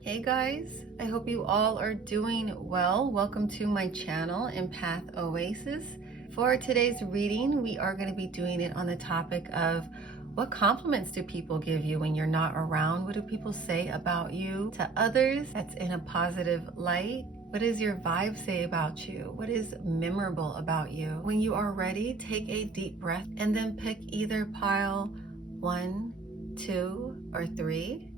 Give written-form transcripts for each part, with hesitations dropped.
Hey guys, I hope you all are doing well. Welcome to my channel, EmpathOasis. For today's reading, we are going to be doing it on the topic of what compliments do people give you when you're not around? What do people say about you to others that's in a positive light? What does your vibe say about you? What is memorable about you? When you are ready, take a deep breath and then pick either pile 1, 2, or 3.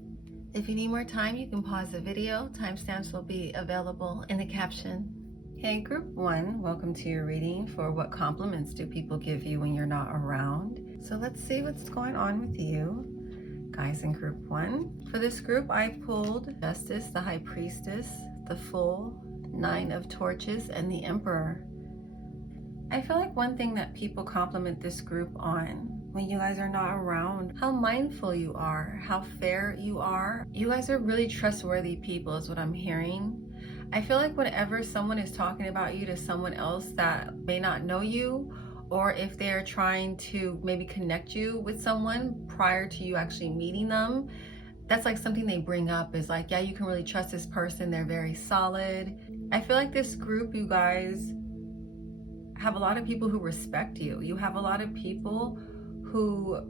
If you need more time, you can pause the video. Timestamps will be available in the caption. Hey, group 1, welcome to your reading for what compliments do people give you when you're not around. So let's see what's going on with you, guys in group 1. For this group, I pulled Justice, the High Priestess, the Fool, 9 of Torches, and the Emperor. I feel like one thing that people compliment this group on when you guys are not around, how mindful you are, how fair you are. You guys are really trustworthy people is what I'm hearing. I feel like whenever someone is talking about you to someone else that may not know you, or if they're trying to maybe connect you with someone prior to you actually meeting them, that's like something they bring up is like, yeah, you can really trust this person. They're very solid. I feel like this group, you guys have a lot of people who respect you. You have a lot of people who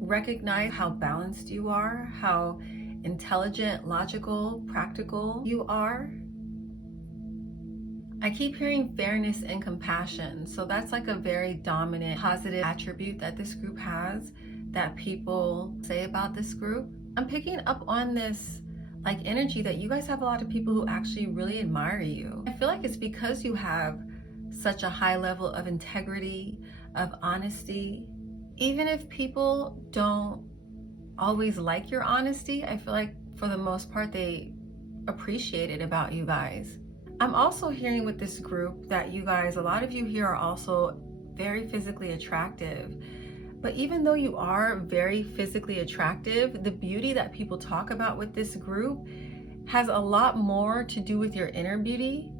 recognize how balanced you are, how intelligent, logical, practical you are. I keep hearing fairness and compassion. So that's like a very dominant, positive attribute that this group has that people say about this group. I'm picking up on this like energy that you guys have a lot of people who actually really admire you. I feel like it's because you have such a high level of integrity, of honesty. Even if people don't always like your honesty, I feel like for the most part they appreciate it about you guys. I'm also hearing with this group that you guys, a lot of you here are also very physically attractive. But even though you are very physically attractive, the beauty that people talk about with this group has a lot more to do with your inner beauty,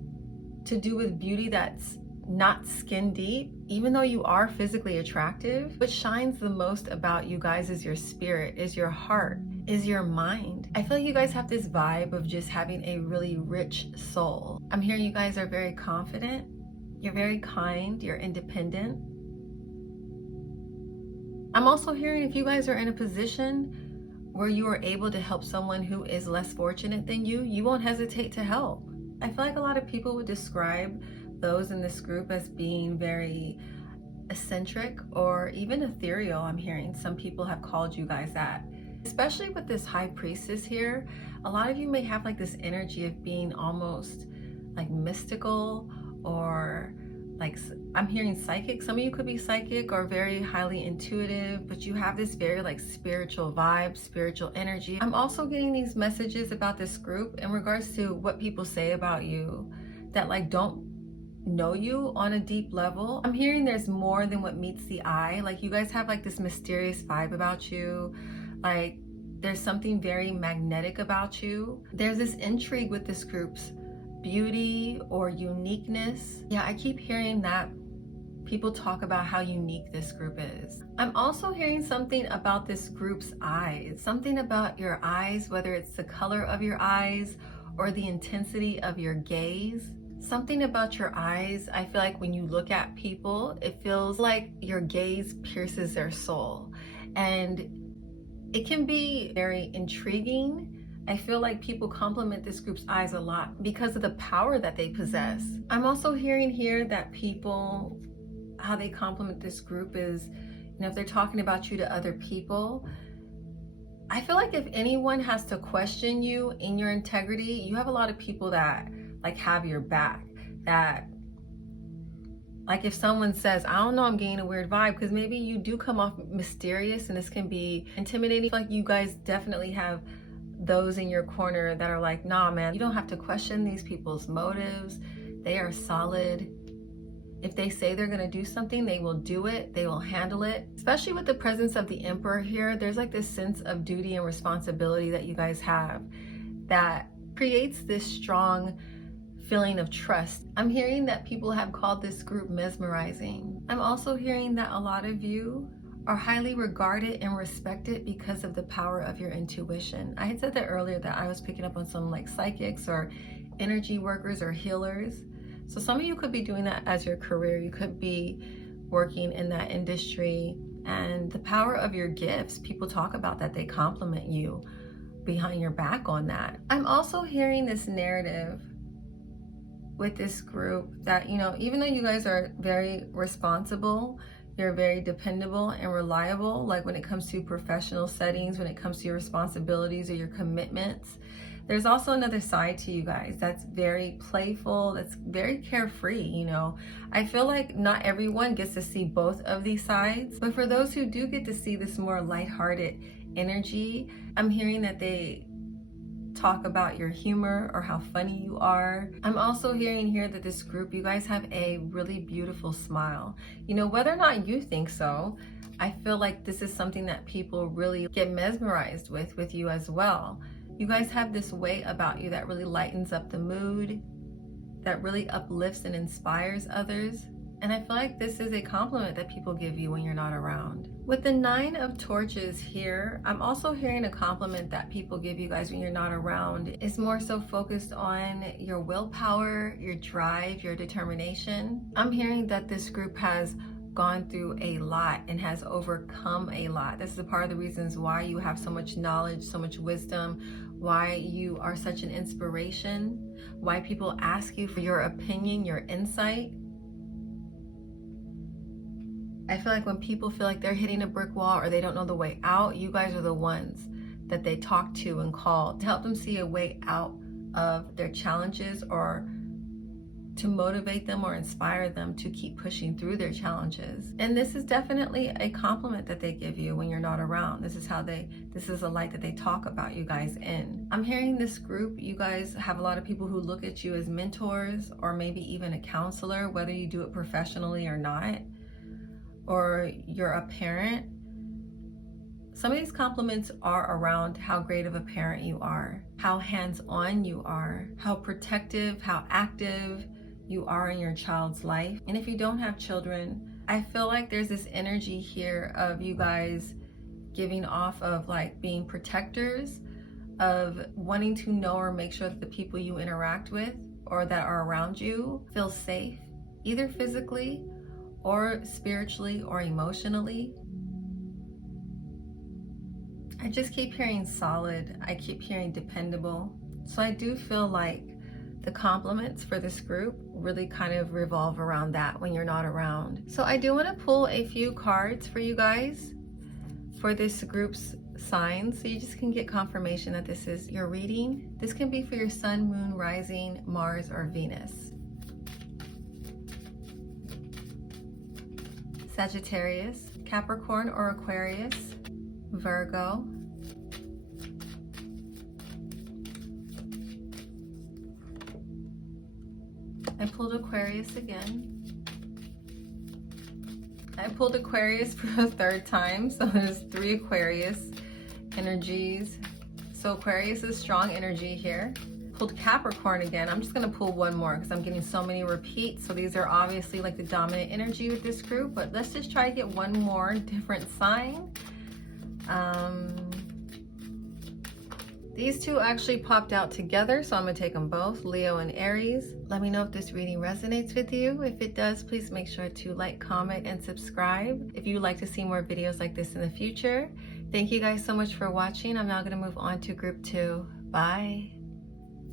to do with beauty that's not skin deep. Even though you are physically attractive, what shines the most about you guys is your spirit, is your heart, is your mind. I feel like you guys have this vibe of just having a really rich soul. I'm hearing you guys are very confident, you're very kind, you're independent. I'm also hearing if you guys are in a position where you are able to help someone who is less fortunate than you won't hesitate to help. I feel like a lot of people would describe those in this group as being very eccentric or even ethereal. I'm hearing some people have called you guys that. Especially with this High Priestess here, a lot of you may have like this energy of being almost like mystical, or like I'm hearing psychic. Some of you could be psychic or very highly intuitive, but you have this very like spiritual vibe, spiritual energy. I'm also getting these messages about this group in regards to what people say about you that like don't know you on a deep level. I'm hearing there's more than what meets the eye. Like you guys have like this mysterious vibe about you. Like there's something very magnetic about you. There's this intrigue with this group's beauty or uniqueness. Yeah, I keep hearing that people talk about how unique this group is. I'm also hearing something about this group's eyes, something about your eyes, whether it's the color of your eyes or the intensity of your gaze. Something about your eyes, I feel like when you look at people, it feels like your gaze pierces their soul. And it can be very intriguing. I feel like people compliment this group's eyes a lot because of the power that they possess. I'm also hearing here that people, how they compliment this group is, you know, if they're talking about you to other people, I feel like if anyone has to question you in your integrity, you have a lot of people that like have your back. That like if someone says, I don't know, I'm getting a weird vibe, because maybe you do come off mysterious and this can be intimidating. Like you guys definitely have those in your corner that are like, nah man, you don't have to question these people's motives. They are solid. If they say they're gonna do something, they will do it, they will handle it. Especially with the presence of the Emperor here, there's like this sense of duty and responsibility that you guys have that creates this strong feeling of trust. I'm hearing that people have called this group mesmerizing. I'm also hearing that a lot of you are highly regarded and respected because of the power of your intuition. I had said that earlier, that I was picking up on some like psychics or energy workers or healers. So some of you could be doing that as your career. You could be working in that industry, and the power of your gifts, people talk about that, they compliment you behind your back on that. I'm also hearing this narrative with this group that, you know, even though you guys are very responsible, you're very dependable and reliable, like when it comes to professional settings, when it comes to your responsibilities or your commitments, there's also another side to you guys that's very playful, that's very carefree, you know. I feel like not everyone gets to see both of these sides, but for those who do get to see this more lighthearted energy, I'm hearing that they talk about your humor or how funny you are. I'm also hearing here that this group, you guys have a really beautiful smile. You know, whether or not you think so, I feel like this is something that people really get mesmerized with you as well. You guys have this way about you that really lightens up the mood, that really uplifts and inspires others. And I feel like this is a compliment that people give you when you're not around. With the 9 of Torches here, I'm also hearing a compliment that people give you guys when you're not around. It's more so focused on your willpower, your drive, your determination. I'm hearing that this group has gone through a lot and has overcome a lot. This is a part of the reasons why you have so much knowledge, so much wisdom, why you are such an inspiration, why people ask you for your opinion, your insight. I feel like when people feel like they're hitting a brick wall or they don't know the way out, you guys are the ones that they talk to and call to help them see a way out of their challenges, or to motivate them or inspire them to keep pushing through their challenges. And this is definitely a compliment that they give you when you're not around. This is a light that they talk about you guys in. I'm hearing this group, you guys have a lot of people who look at you as mentors, or maybe even a counselor, whether you do it professionally or not, or you're a parent. Some of these compliments are around how great of a parent you are, how hands-on you are, how protective, how active you are in your child's life. And if you don't have children, I feel like there's this energy here of you guys giving off of like being protectors, of wanting to know or make sure that the people you interact with or that are around you feel safe, either physically or spiritually or emotionally. I just keep hearing solid. I keep hearing dependable. So I do feel like the compliments for this group really kind of revolve around that when you're not around. So I do want to pull a few cards for you guys for this group's signs, so you just can get confirmation that this is your reading. This can be for your sun, moon, rising, Mars, or Venus. Sagittarius, Capricorn or Aquarius, Virgo, I pulled Aquarius again. I pulled Aquarius for the 3rd time, so there's 3 Aquarius energies. So Aquarius is strong energy here. Pulled Capricorn again. I'm just gonna pull one more because I'm getting so many repeats. So these are obviously like the dominant energy with this group, but let's just try to get one more different sign. These two actually popped out together, so I'm gonna take them both, Leo and Aries. Let me know if this reading resonates with you. If it does, please make sure to like, comment, and subscribe if you would like to see more videos like this in the future. Thank you guys so much for watching. I'm now gonna move on to group 2. Bye.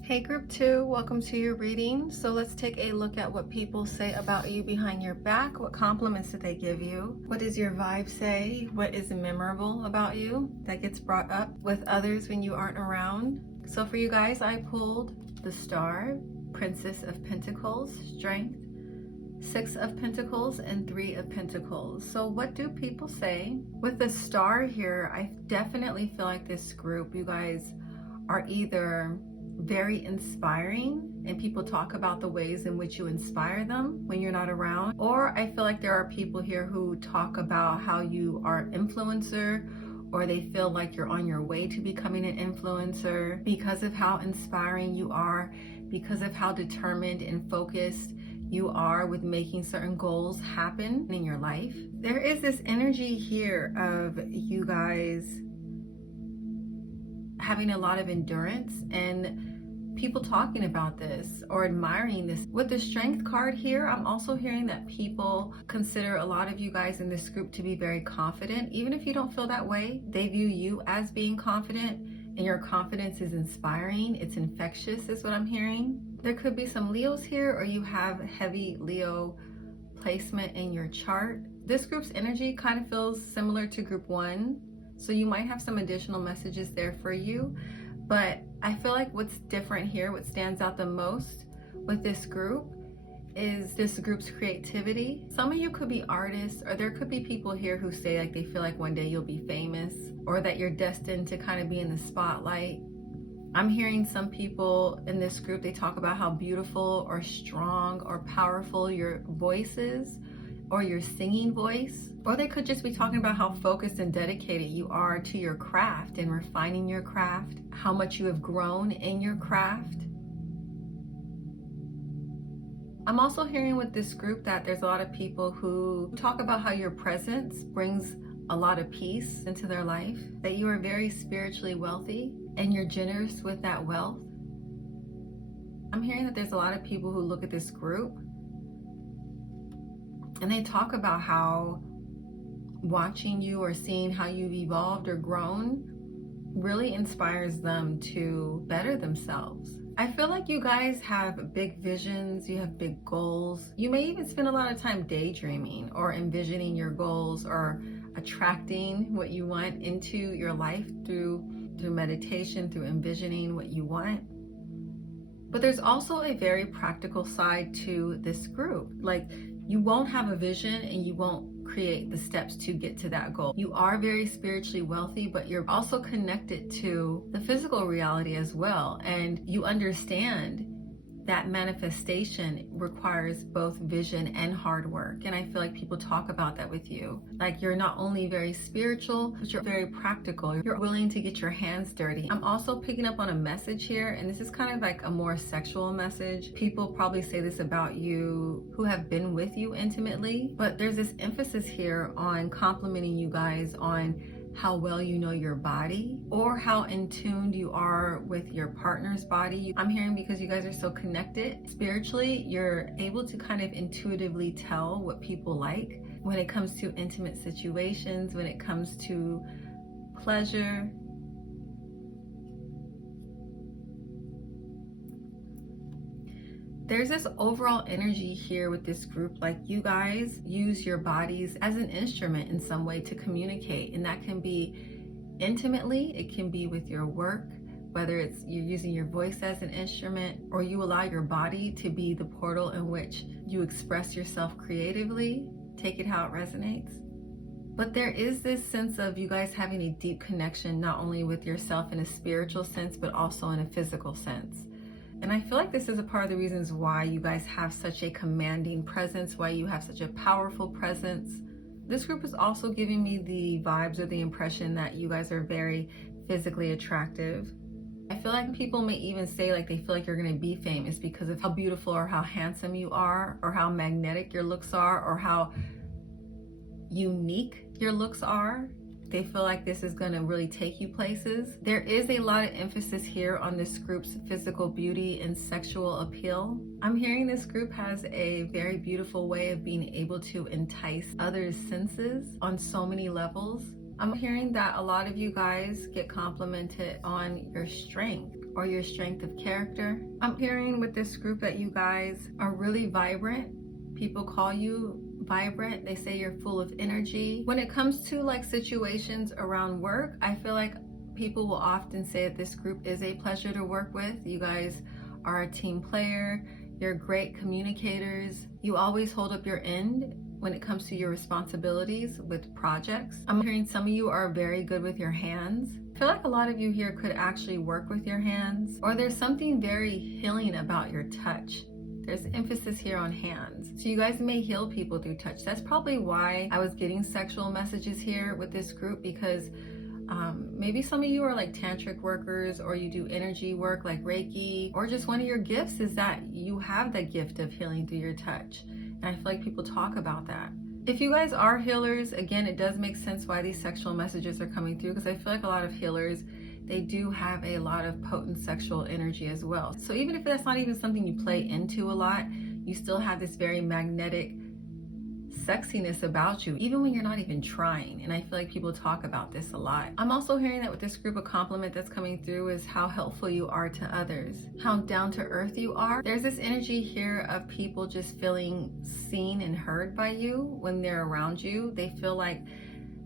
Hey group 2, welcome to your reading. So let's take a look at what people say about you behind your back. What compliments did they give you? What does your vibe say? What is memorable about you that gets brought up with others when you aren't around? So for you guys, I pulled the Star, Princess of Pentacles, Strength, 6 of Pentacles, and 3 of Pentacles. So what do people say? With the Star here, I definitely feel like this group, you guys are either very inspiring and people talk about the ways in which you inspire them when you're not around, or I feel like there are people here who talk about how you are an influencer, or they feel like you're on your way to becoming an influencer because of how inspiring you are, because of how determined and focused you are with making certain goals happen in your life. There is this energy here of you guys having a lot of endurance and people talking about this or admiring this. With the Strength card here, I'm also hearing that people consider a lot of you guys in this group to be very confident. Even if you don't feel that way, they view you as being confident, and your confidence is inspiring. It's infectious is what I'm hearing. There could be some Leos here, or you have heavy Leo placement in your chart. This group's energy kind of feels similar to group 1, so you might have some additional messages there for you. But I feel like what's different here, what stands out the most with this group, is this group's creativity. Some of you could be artists, or there could be people here who say like they feel like one day you'll be famous, or that you're destined to kind of be in the spotlight. I'm hearing some people in this group, they talk about how beautiful or strong or powerful your voice is, or your singing voice. Or they could just be talking about how focused and dedicated you are to your craft and refining your craft, how much you have grown in your craft. I'm also hearing with this group that there's a lot of people who talk about how your presence brings a lot of peace into their life, that you are very spiritually wealthy and you're generous with that wealth. I'm hearing that there's a lot of people who look at this group and they talk about how watching you or seeing how you've evolved or grown really inspires them to better themselves. I feel like you guys have big visions, you have big goals. You may even spend a lot of time daydreaming or envisioning your goals or attracting what you want into your life through meditation, through envisioning what you want. But there's also a very practical side to this group. Like, you won't have a vision and you won't create the steps to get to that goal. You are very spiritually wealthy, but you're also connected to the physical reality as well. And you understand that manifestation requires both vision and hard work. And I feel like people talk about that with you. Like, you're not only very spiritual, but you're very practical. You're willing to get your hands dirty. I'm also picking up on a message here, and this is kind of like a more sexual message. People probably say this about you who have been with you intimately, but there's this emphasis here on complimenting you guys on how well you know your body, or how in tune you are with your partner's body. I'm hearing because you guys are so connected spiritually, you're able to kind of intuitively tell what people like when it comes to intimate situations, when it comes to pleasure. There's this overall energy here with this group, like you guys use your bodies as an instrument in some way to communicate, and that can be intimately, it can be with your work, whether it's you're using your voice as an instrument, or you allow your body to be the portal in which you express yourself creatively. Take it how it resonates. But there is this sense of you guys having a deep connection, not only with yourself in a spiritual sense, but also in a physical sense. And I feel like this is a part of the reasons why you guys have such a commanding presence, why you have such a powerful presence. This group is also giving me the vibes or the impression that you guys are very physically attractive. I feel like people may even say like they feel like you're going to be famous because of how beautiful or how handsome you are, or how magnetic your looks are, or how unique your looks are. They feel like this is going to really take you places. There is a lot of emphasis here on this group's physical beauty and sexual appeal. I'm hearing this group has a very beautiful way of being able to entice others' senses on so many levels. I'm hearing that a lot of you guys get complimented on your strength or your strength of character. I'm hearing with this group that you guys are really vibrant. People call you vibrant. They say you're full of energy. When it comes to like situations around work, I feel like people will often say that this group is a pleasure to work with. You guys are a team player. You're great communicators. You always hold up your end when it comes to your responsibilities with projects. I'm hearing some of you are very good with your hands. I feel like a lot of you here could actually work with your hands, or there's something very healing about your touch. There's emphasis here on hands. So you guys may heal people through touch. That's probably why I was getting sexual messages here with this group, because Maybe some of you are like tantric workers, or you do energy work like Reiki, or just one of your gifts is that you have the gift of healing through your touch. And I feel like people talk about that. If you guys are healers, again, it does make sense why these sexual messages are coming through, because I feel like a lot of healers, they do have a lot of potent sexual energy as well. So even if that's not even something you play into a lot, you still have this very magnetic sexiness about you, even when you're not even trying. And I feel like people talk about this a lot. I'm also hearing that with this group, a compliment that's coming through is how helpful you are to others, how down to earth you are. There's this energy here of people just feeling seen and heard by you when they're around you. They feel like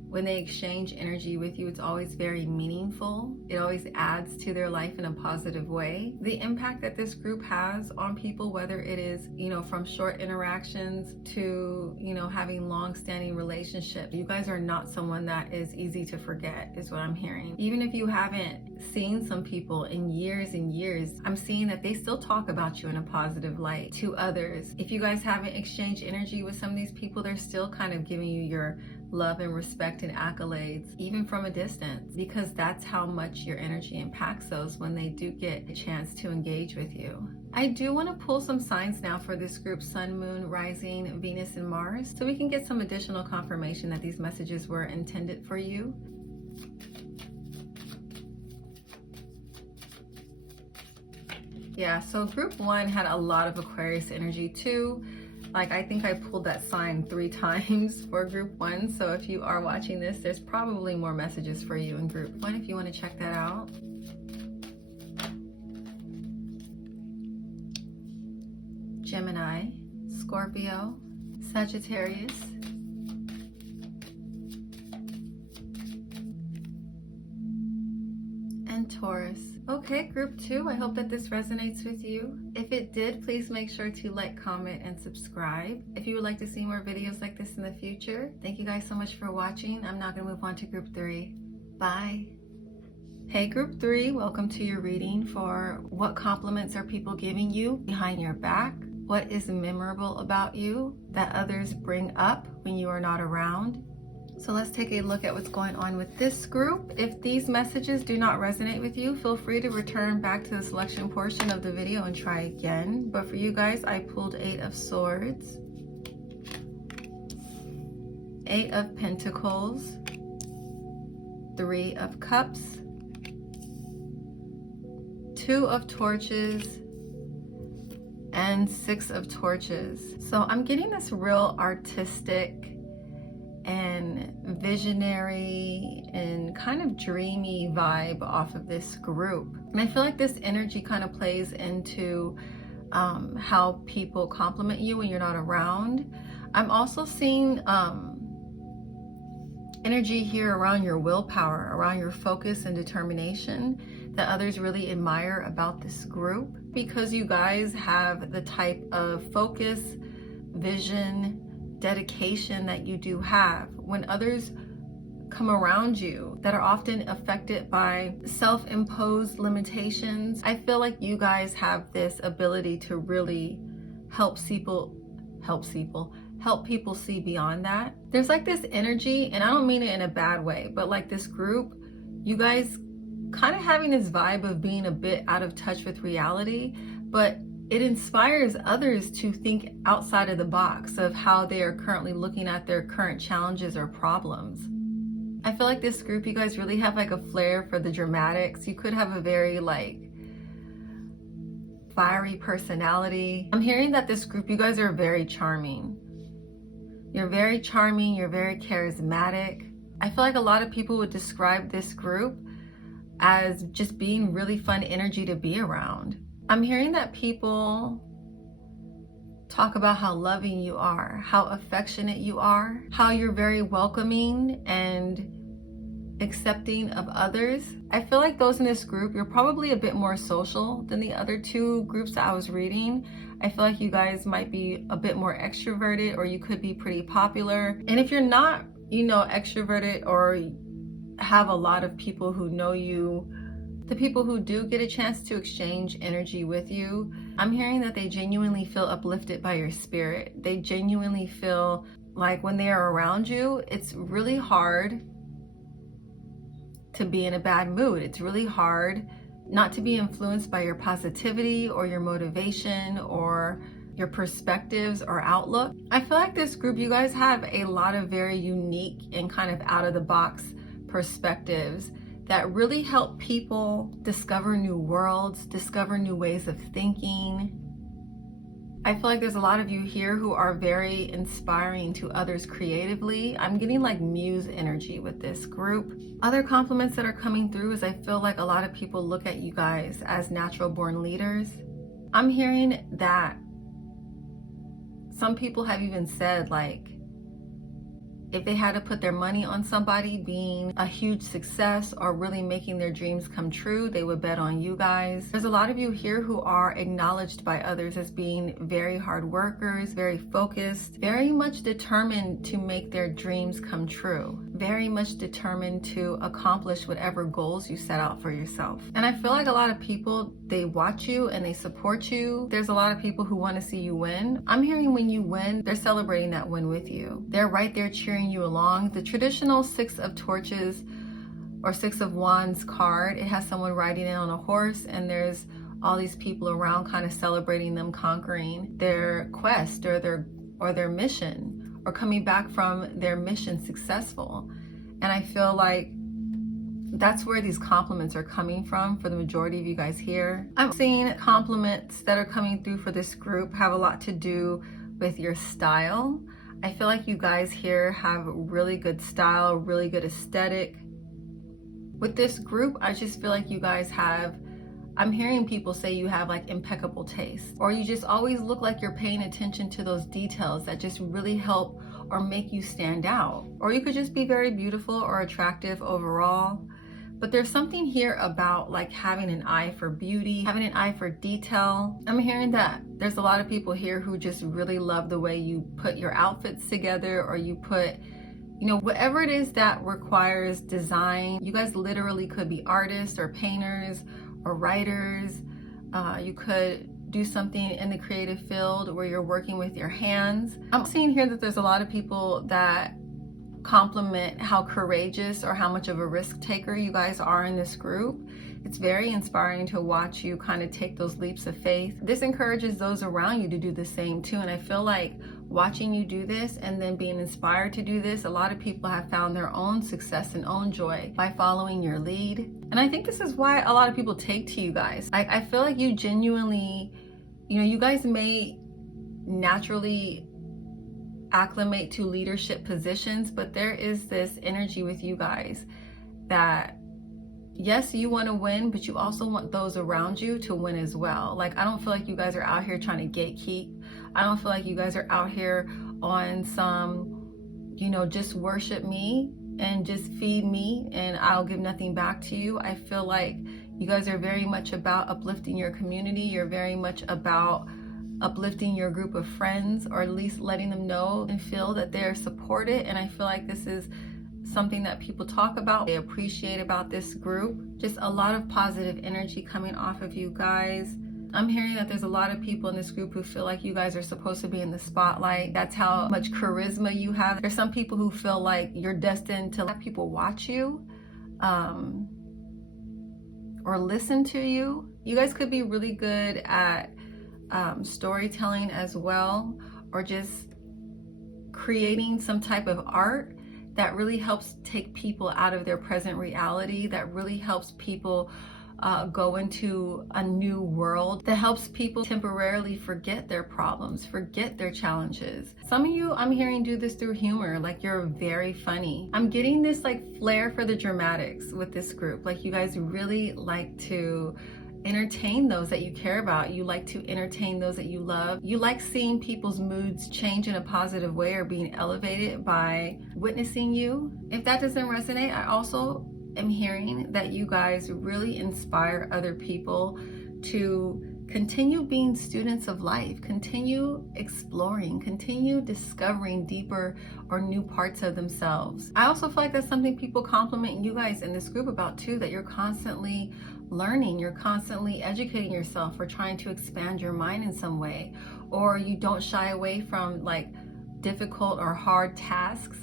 when they exchange energy with you, it's always very meaningful. It always adds to their life in a positive way. The impact that this group has on people, whether it is, from short interactions to, having long-standing relationships, you guys are not someone that is easy to forget, is what I'm hearing. Even if you haven't seen some people in years and years, I'm seeing that they still talk about you in a positive light to others. If you guys haven't exchanged energy with some of these people, they're still kind of giving you your love and respect and accolades, even from a distance, because that's how much your energy impacts those when they do get a chance to engage with you. I do want to pull some signs now for this group, Sun, Moon, Rising, Venus, and Mars, so we can get some additional confirmation that these messages were intended for you. Yeah, so group 1 had a lot of Aquarius energy too. Like, I think I pulled that sign 3 times for group 1. So if you are watching this, there's probably more messages for you in group 1 if you want to check that out. Gemini, Scorpio, Sagittarius, and Taurus. Okay, group 2, I hope that this resonates with you. If it did, please make sure to like, comment, and subscribe. If you would like to see more videos like this in the future. Thank you guys so much for watching. I'm now going to move on to group 3. Bye. Hey group 3, welcome to your reading for what compliments are people giving you behind your back? What is memorable about you that others bring up when you are not around? So let's take a look at what's going on with this group. If these messages do not resonate with you, feel free to return back to the selection portion of the video and try again. But for you guys, I pulled 8 of Swords, 8 of Pentacles, 3 of Cups, 2 of Torches, and 6 of Torches. So I'm getting this real artistic and visionary and kind of dreamy vibe off of this group. And I feel like this energy kind of plays into how people compliment you when you're not around. I'm also seeing energy here around your willpower, around your focus and determination that others really admire about this group, because you guys have the type of focus, vision, dedication that you do have. When others come around you that are often affected by self-imposed limitations, I feel like you guys have this ability to really help people see beyond that. There's like this energy, and I don't mean it in a bad way, but like this group, you guys kind of having this vibe of being a bit out of touch with reality, but it inspires others to think outside of the box of how they are currently looking at their current challenges or problems. I feel like this group, you guys really have like a flair for the dramatics. You could have a very like fiery personality. I'm hearing that this group, you guys are very charming. You're very charming, you're very charismatic. I feel like a lot of people would describe this group as just being really fun energy to be around. I'm hearing that people talk about how loving you are, how affectionate you are, how you're very welcoming and accepting of others. I feel like those in this group, you're probably a bit more social than the other 2 groups that I was reading. I feel like you guys might be a bit more extroverted, or you could be pretty popular. And if you're not, extroverted or have a lot of people who know you, the people who do get a chance to exchange energy with you, I'm hearing that they genuinely feel uplifted by your spirit. They genuinely feel like when they are around you, it's really hard to be in a bad mood. It's really hard not to be influenced by your positivity or your motivation or your perspectives or outlook. I feel like this group, you guys have a lot of very unique and kind of out of the box perspectives that really help people discover new worlds, discover new ways of thinking. I feel like there's a lot of you here who are very inspiring to others creatively. I'm getting like muse energy with this group. Other compliments that are coming through is I feel like a lot of people look at you guys as natural born leaders. I'm hearing that some people have even said, like, if they had to put their money on somebody being a huge success or really making their dreams come true, they would bet on you guys. There's a lot of you here who are acknowledged by others as being very hard workers, very focused, very much determined to make their dreams come true, very much determined to accomplish whatever goals you set out for yourself. And I feel like a lot of people, they watch you and they support you. There's a lot of people who want to see you win. I'm hearing when you win, they're celebrating that win with you. They're right there cheering you along. The traditional 6 of torches or 6 of wands card, it has someone riding in on a horse and there's all these people around kind of celebrating them conquering their quest or their mission or coming back from their mission successful. And I feel like that's where these compliments are coming from for the majority of you guys here. I'm seeing compliments that are coming through for this group have a lot to do with your style. I feel like you guys here have really good style, really good aesthetic. With this group, I just feel like you guys have, I'm hearing people say you have like impeccable taste, or you just always look like you're paying attention to those details that just really help or make you stand out. Or you could just be very beautiful or attractive overall. But there's something here about like having an eye for beauty, having an eye for detail. I'm hearing that there's a lot of people here who just really love the way you put your outfits together, or you put, you know, whatever it is that requires design. You guys literally could be artists or painters or writers. You could do something in the creative field where you're working with your hands. I'm seeing here that there's a lot of people that compliment how courageous or how much of a risk taker you guys are in this group. It's very inspiring to watch you kind of take those leaps of faith. This encourages those around you to do the same too. And I feel like watching you do this and then being inspired to do this, a lot of people have found their own success and own joy by following your lead. And I think this is why a lot of people take to you guys. I feel like you genuinely, you know, you guys may naturally acclimate to leadership positions, but there is this energy with you guys that yes, you want to win, but you also want those around you to win as well. Like, I don't feel like you guys are out here trying to gatekeep. I don't feel like you guys are out here on some, you know, just worship me and just feed me and I'll give nothing back to you. I feel like you guys are very much about uplifting your community. You're very much about uplifting your group of friends, or at least letting them know and feel that they're supported. And I feel like this is something that people talk about, they appreciate about this group. Just a lot of positive energy coming off of you guys. I'm hearing that there's a lot of people in this group who feel like you guys are supposed to be in the spotlight. That's how much charisma you have. There's some people who feel like you're destined to let people watch you or listen to you. You guys could be really good at storytelling as well, or just creating some type of art that really helps take people out of their present reality, that really helps people go into a new world, that helps people temporarily forget their problems, forget their challenges. Some of you, I'm hearing, do this through humor, like you're very funny. I'm getting this like flair for the dramatics with this group. Like you guys really like to entertain those that you care about. You like to entertain those that you love. You like seeing people's moods change in a positive way or being elevated by witnessing you. If that doesn't resonate, I also am hearing that you guys really inspire other people to continue being students of life, continue exploring, continue discovering deeper or new parts of themselves. I also feel like that's something people compliment you guys in this group about too, that you're constantly learning, you're constantly educating yourself or trying to expand your mind in some way, or you don't shy away from like difficult or hard tasks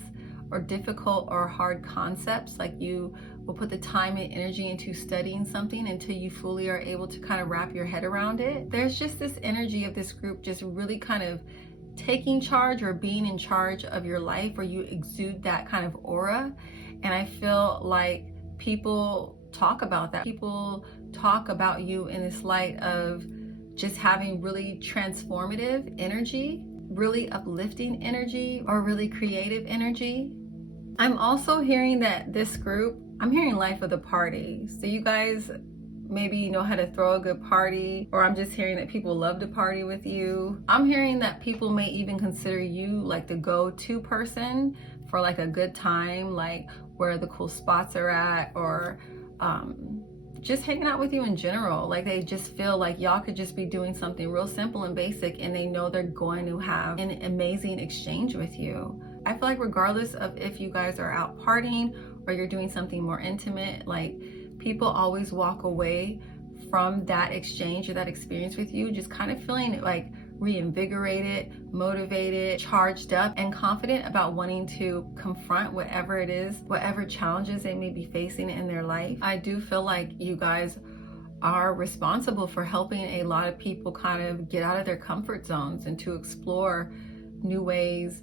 or difficult or hard concepts. Like you will put the time and energy into studying something until you fully are able to kind of wrap your head around it. There's just this energy of this group just really kind of taking charge or being in charge of your life, where you exude that kind of aura. And I feel like people talk about that. People talk about you in this light of just having really transformative energy, really uplifting energy, or really creative energy. I'm also hearing that this group, I'm hearing life of the party. So you guys maybe know how to throw a good party, or I'm just hearing that people love to party with you. I'm hearing that people may even consider you like the go-to person for like a good time, like where the cool spots are at, or just hanging out with you in general. Like they just feel like y'all could just be doing something real simple and basic, and they know they're going to have an amazing exchange with you. I feel like regardless of if you guys are out partying or you're doing something more intimate, like people always walk away from that exchange or that experience with you just kind of feeling like reinvigorated, motivated, charged up, and confident about wanting to confront whatever it is, whatever challenges they may be facing in their life. I do feel like you guys are responsible for helping a lot of people kind of get out of their comfort zones and to explore new ways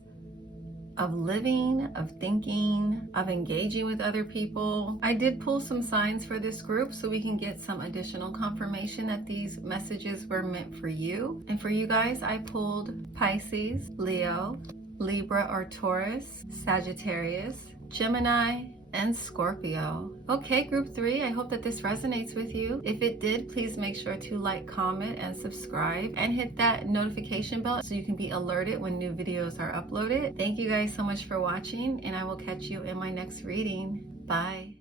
of living, of thinking, of engaging with other people. I did pull some signs for this group so we can get some additional confirmation that these messages were meant for you. And for you guys, I pulled Pisces, Leo, Libra or Taurus, Sagittarius, Gemini, and Scorpio. Okay, group 3, I hope that this resonates with you. If it did, please make sure to like, comment, and subscribe, and hit that notification bell so you can be alerted when new videos are uploaded. Thank you guys so much for watching, and I will catch you in my next reading. Bye.